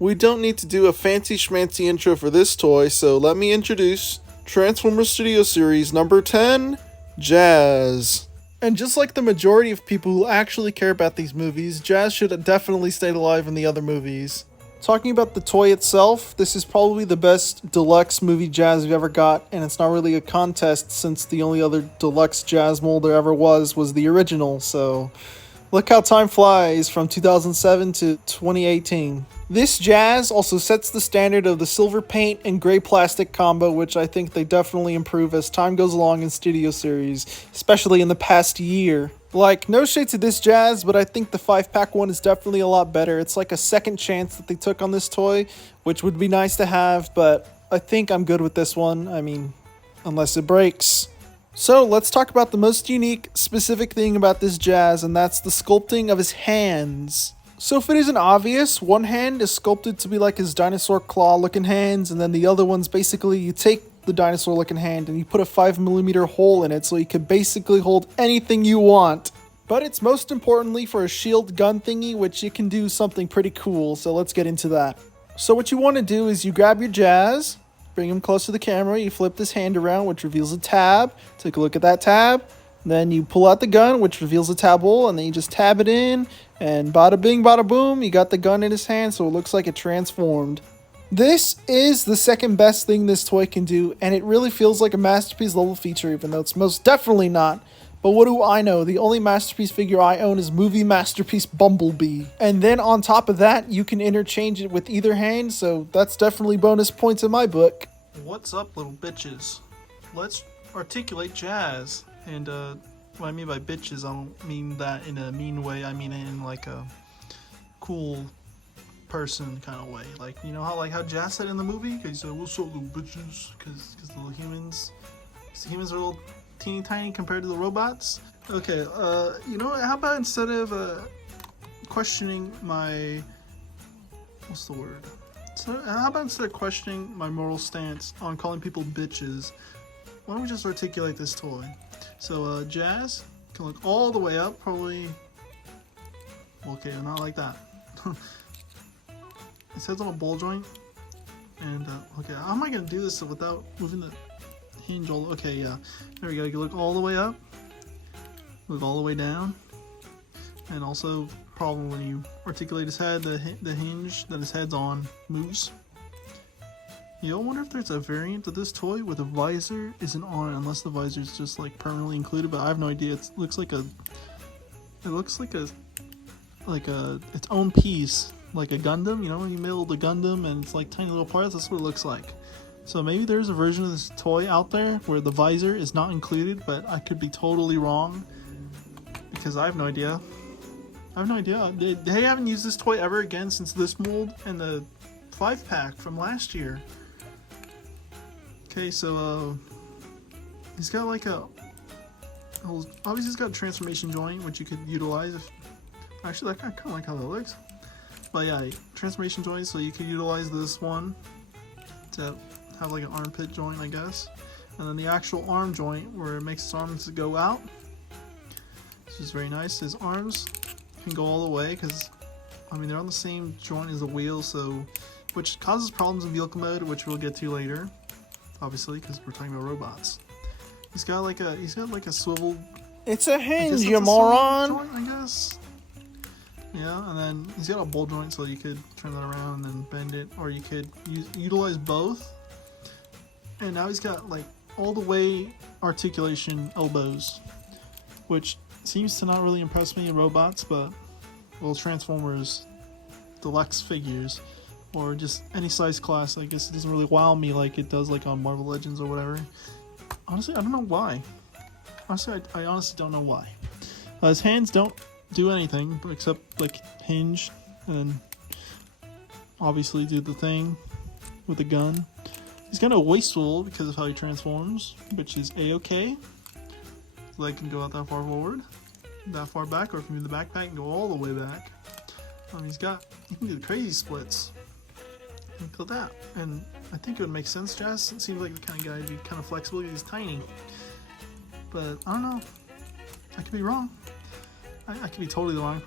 We don't need to do a fancy schmancy intro for this toy, so let me introduce Transformers Studio Series number 10, Jazz. And just like the majority of people who actually care about these movies, Jazz should have definitely stayed alive in the other movies. Talking about the toy itself, this is probably the best deluxe movie Jazz we've ever got, and it's not really a contest since the only other deluxe Jazz mold there ever was the original, so look how time flies from 2007 to 2018. This Jazz also sets the standard of the silver paint and gray plastic combo, which I think they definitely improve as time goes along in Studio Series, especially in the past year. Like, no shade to this Jazz, but I think the 5-pack one is definitely a lot better. It's like a second chance that they took on this toy, which would be nice to have, but I think I'm good with this one. I mean, unless it breaks. So let's talk about the most unique, specific thing about this Jazz, and that's the sculpting of his hands. So if it isn't obvious, one hand is sculpted to be like his dinosaur claw looking hands, and then the other one's basically you take the dinosaur looking hand and you put a 5mm hole in it so you can basically hold anything you want. But it's most importantly for a shield gun thingy, which you can do something pretty cool, so let's get into that. So what you want to do is you grab your Jazz, bring him close to the camera, you flip this hand around, which reveals a tab. Take a look at that tab. Then you pull out the gun, which reveals the tab hole, and then you just tab it in, and bada bing, bada boom, you got the gun in his hand, so it looks like it transformed. This is the second best thing this toy can do, and it really feels like a Masterpiece level feature, even though it's most definitely not. But what do I know? The only Masterpiece figure I own is Movie Masterpiece Bumblebee. And then on top of that, you can interchange it with either hand, so that's definitely bonus points in my book. What's up, little bitches? Let's articulate Jazz. And what I mean by bitches, I don't mean that in a mean way. I mean it in like a cool person kind of way. Like, you know how Jazz said in the movie? Because he said, "What's up, little bitches?" Because the little humans, the humans are little teeny tiny compared to the robots. Okay, you know what? How about instead of questioning my, what's the word? So how about instead of questioning my moral stance on calling people bitches, why don't we just articulate this toy? So Jazz can look all the way up, probably, okay, not like that. It says on a ball joint, and okay, how am I gonna do this without moving the hinge all, okay, yeah, there we go. You can look all the way up, look all the way down, and also, problem when you articulate his head, the hinge that his head's on moves. You know, I wonder if there's a variant of this toy where the visor isn't on, unless the visor is just like permanently included. But I have no idea. It looks like its own piece, like a Gundam. You know, when you build a Gundam and it's like tiny little parts. That's what it looks like. So maybe there's a version of this toy out there where the visor is not included, but I could be totally wrong because I have no idea. I have no idea. They haven't used this toy ever again since this mold and the 5-pack from last year. Okay, so he's got like obviously he's got a transformation joint which you could utilize. Actually, I kind of like how that looks. But yeah, transformation joint, so you could utilize this one to have like an armpit joint, I guess. And then the actual arm joint where it makes his arms go out. This is very nice. His arms can go all the way because, I mean, they're on the same joint as the wheel, so which causes problems in vehicle mode, which we'll get to later. Obviously, because we're talking about robots. He's got like a swivel. It's a hinge, you moron. Joint, I guess. Yeah, and then he's got a ball joint, so you could turn that around and then bend it, or you could utilize both. And now he's got like all the way articulation elbows, which seems to not really impress me in robots, but well, Transformers deluxe figures. Or just any size class, I guess it doesn't really wow me like it does like on Marvel Legends or whatever. Honestly, I don't know why. Honestly, I honestly don't know why. His hands don't do anything except like hinge and then obviously do the thing with the gun. He's got a waist swivel because of how he transforms, which is a-okay. His leg can go out that far forward, that far back, or if you move the backpack and go all the way back. He can do the crazy splits. Look at that. And I think it would make sense, Jazz. It seems like the kind of guy to be kind of flexible. He's tiny. But I don't know. I could be wrong. I could be totally wrong.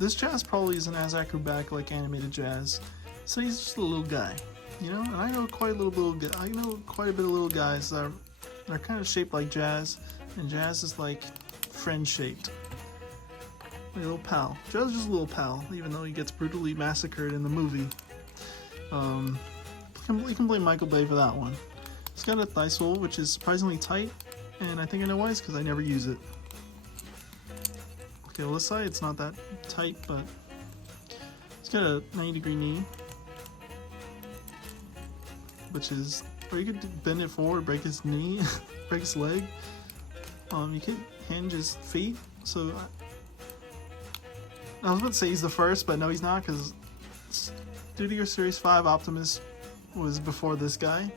This Jazz probably isn't as acrobatic like animated Jazz. So he's just a little guy, you know. And I know quite a little guy. I know quite a bit of little guys that are kind of shaped like Jazz, and Jazz is like friend shaped. Like a little pal. Jazz is just a little pal, even though he gets brutally massacred in the movie. You can blame Michael Bay for that one. It's got a thigh sole, which is surprisingly tight, and I think I know why. It's because I never use it. Okay, well this side it's not that tight, but it's got a 90-degree knee, which is, or you could bend it forward, break his knee, break his leg. You could hinge his feet. So I was about to say he's the first, but no, he's not, because Studio Series 5 Optimus was before this guy.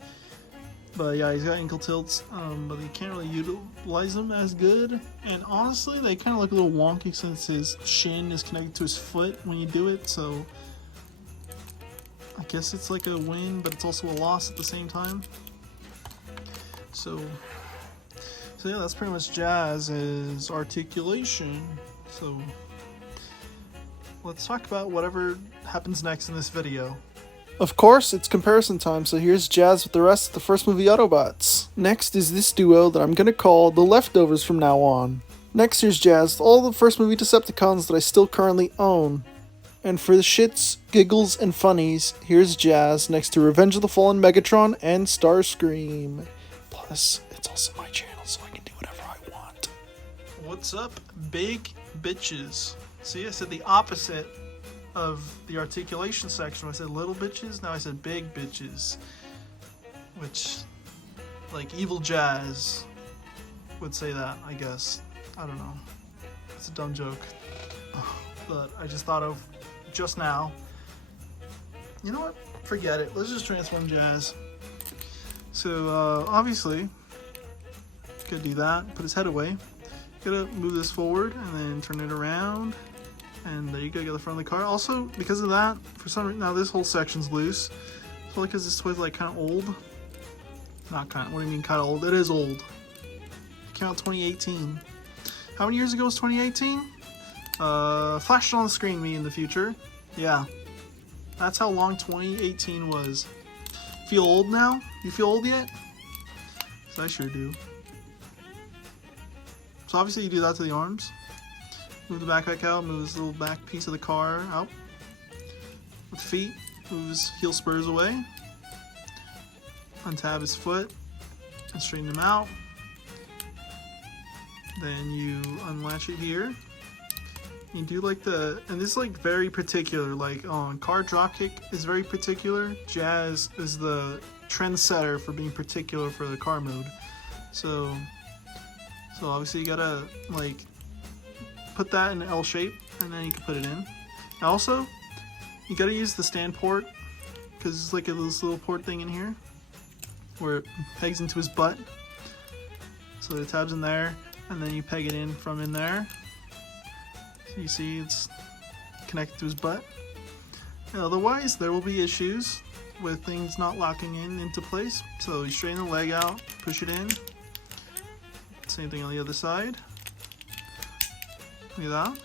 But yeah, he's got ankle tilts, but you can't really utilize them as good. And honestly, they kind of look a little wonky since his shin is connected to his foot when you do it. So I guess it's like a win, but it's also a loss at the same time. So yeah, that's pretty much Jazz's articulation. So let's talk about whatever happens next in this video. Of course, it's comparison time, so here's Jazz with the rest of the first movie Autobots. Next is this duo that I'm gonna call the Leftovers from now on. Next, here's Jazz with all the first movie Decepticons that I still currently own. And for the shits, giggles, and funnies, here's Jazz next to Revenge of the Fallen Megatron and Starscream. Plus, it's also my channel, so I can do whatever I want. What's up, big bitches? See, I said the opposite of the articulation section. I said little bitches, now I said big bitches. Which, like, evil Jazz would say that, I guess. I don't know. It's a dumb joke. But I just thought of just now. You know what? Forget it. Let's just transform Jazz. So, obviously, gotta do that. Put his head away. Gotta move this forward and then turn it around. And there you go, get the front of the car. Also, because of that, for some reason, now this whole section's loose. Probably because this toy's like kind of old. Not kind of, what do you mean kind of old? It is old. Count 2018. How many years ago was 2018? Flashed on the screen, me in the future. Yeah. That's how long 2018 was. Feel old now? You feel old yet? 'Cause I sure do. So obviously you do that to the arms. Move the backpack out, move this little back piece of the car out. With feet, move his heel spurs away. Untab his foot and straighten him out. Then you unlatch it here. You do like and this is like very particular, like on car dropkick is very particular. Jazz is the trendsetter for being particular for the car mode. So obviously you gotta like put that in an L shape, and then you can put it in. Also, you gotta use the stand port, because it's like this little port thing in here, where it pegs into his butt. So the tab's in there, and then you peg it in from in there. So you see it's connected to his butt. And otherwise, there will be issues with things not locking into place. So you straighten the leg out, push it in. Same thing on the other side. Look at that.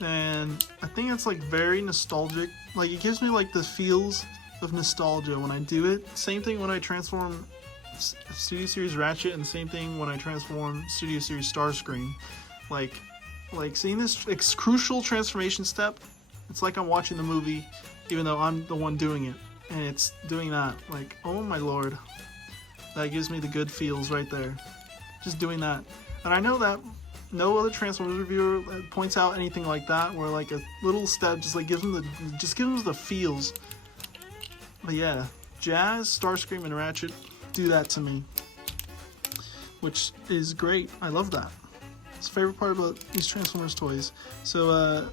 And I think it's like very nostalgic. Like it gives me like the feels of nostalgia when I do it. Same thing when I transform Studio Series Ratchet, and same thing when I transform Studio Series Starscream. Like seeing this crucial transformation step, it's like I'm watching the movie, even though I'm the one doing it. And it's doing that. Like, oh my lord. That gives me the good feels right there. Just doing that. And I know that no other Transformers reviewer points out anything like that, where like a little step just like gives them the feels. But yeah, Jazz, Starscream, and Ratchet do that to me, which is great. I love that. It's the favorite part about these Transformers toys. So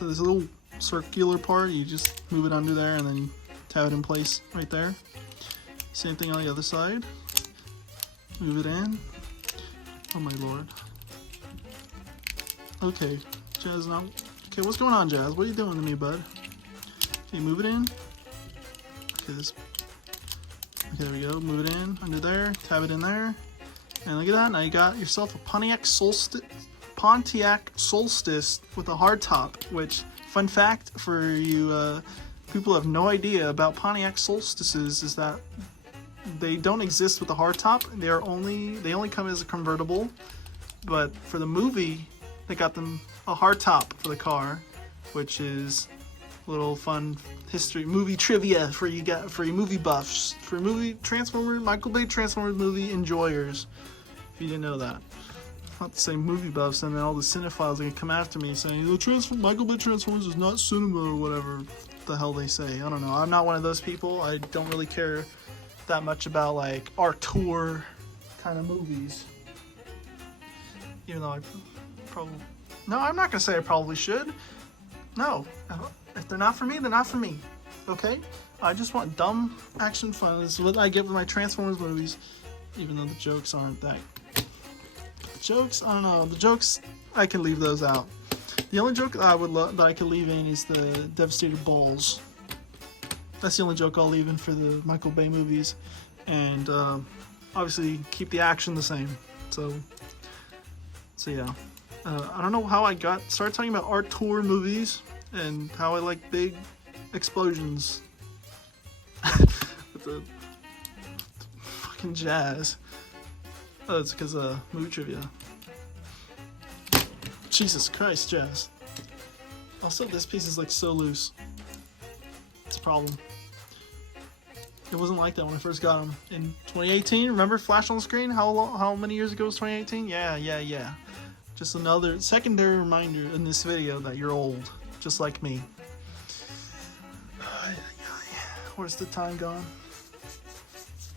this little circular part, you just move it under there and then you tab it in place right there. Same thing on the other side. Move it in. Oh my lord. Okay, Jazz now. Okay, what's going on, Jazz? What are you doing to me, bud? Okay, move it in. Okay, okay, there we go. Move it in under there. Tab it in there. And look at that. Now you got yourself a Pontiac Solstice with a hard top. Which, fun fact for you people have no idea about Pontiac Solstices is that they don't exist with a hardtop. They only come as a convertible. But for the movie, they got them a hardtop for the car, which is a little fun history movie trivia for you movie buffs, for Michael Bay Transformers movie enjoyers. If you didn't know that. Not to say movie buffs, and then all the cinephiles are gonna come after me saying Michael Bay Transformers is not cinema or whatever the hell they say. I don't know. I'm not one of those people. I don't really care that much about like auteur kind of movies. Even though I probably... No, I'm not gonna say I probably should. No. If they're not for me, they're not for me. Okay? I just want dumb action fun. This is what I get with my Transformers movies. Even though the jokes aren't that... Jokes? I don't know. The jokes, I can leave those out. The only joke that I could leave in is the devastated balls. That's the only joke I'll leave in for the Michael Bay movies. And obviously keep the action the same. So yeah. I don't know how I started talking about auteur movies and how I like big explosions with the fucking jazz. Oh, it's because of movie trivia. Jesus Christ, Jazz. Also, this piece is like so loose. It's a problem. It wasn't like that when I first got them in 2018. Remember, flash on the screen? How many years ago was 2018? Yeah. Just another secondary reminder in this video that you're old, just like me. Where's the time gone?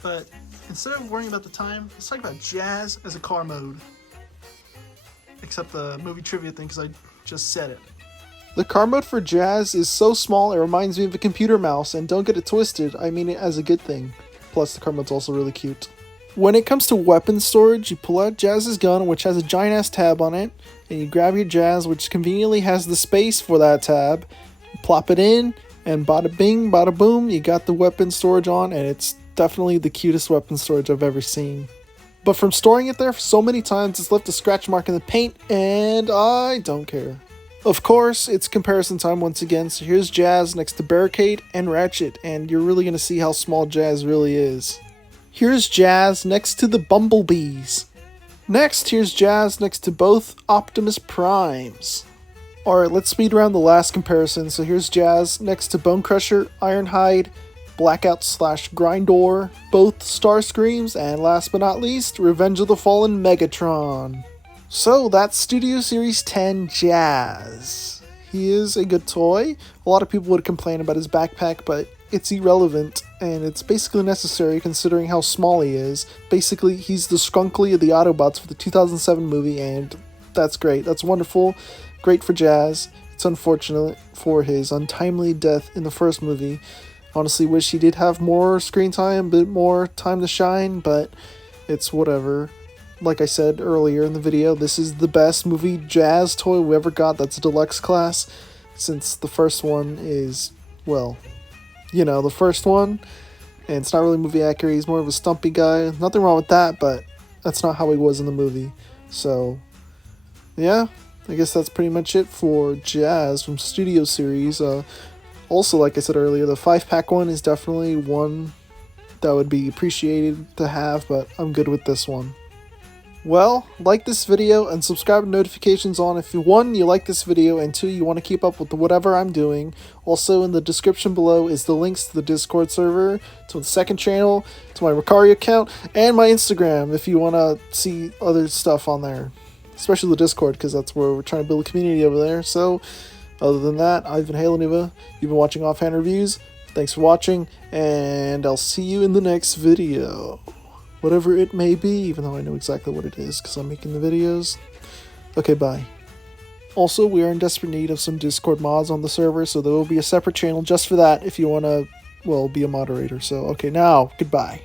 But instead of worrying about the time, let's talk about jazz as a car mode. Except the movie trivia thing, because I just said it. The car mode for Jazz is so small it reminds me of a computer mouse, and don't get it twisted, I mean it as a good thing. Plus the car mode's also really cute. When it comes to weapon storage, you pull out Jazz's gun, which has a giant ass tab on it, and you grab your Jazz, which conveniently has the space for that tab, you plop it in, and bada bing, bada boom, you got the weapon storage on, and it's definitely the cutest weapon storage I've ever seen. But from storing it there for so many times, it's left a scratch mark in the paint, and I don't care. Of course, it's comparison time once again, so here's Jazz next to Barricade and Ratchet, and you're really going to see how small Jazz really is. Here's Jazz next to the Bumblebees. Next, here's Jazz next to both Optimus Primes. Alright, let's speed around the last comparison, so here's Jazz next to Bone Crusher, Ironhide, Blackout / Grindor, both Starscreams, and last but not least, Revenge of the Fallen Megatron. So that's Studio Series 10 Jazz. He is a good toy. A lot of people would complain about his backpack, but it's irrelevant, and it's basically necessary considering how small he is. Basically, he's the Skunkly of the Autobots for the 2007 movie, and that's great. That's wonderful. Great for Jazz. It's unfortunate for his untimely death in the first movie. Honestly wish he did have more screen time, a bit more time to shine, but it's whatever. Like I said earlier in the video, this is the best movie Jazz toy we ever got that's deluxe class, since the first one is, well, you know, the first one, and it's not really movie accurate. He's more of a stumpy guy. Nothing wrong with that, but that's not how he was in the movie. So, yeah, I guess that's pretty much it for Jazz from Studio Series. Also, like I said earlier, the 5-pack one is definitely one that would be appreciated to have, but I'm good with this one. Well, like this video and subscribe with notifications on if 1, you like this video, and 2, you want to keep up with whatever I'm doing. Also, in the description below is the links to the Discord server, to the second channel, to my Mercari account, and my Instagram if you want to see other stuff on there. Especially the Discord, because that's where we're trying to build a community over there. So, other than that, I've been Halonuva. You've been watching Offhand Reviews. Thanks for watching, and I'll see you in the next video. Whatever it may be, even though I know exactly what it is because I'm making the videos. Okay, bye. Also, we are in desperate need of some Discord mods on the server, so there will be a separate channel just for that if you want to, well, be a moderator. So, okay, now, goodbye.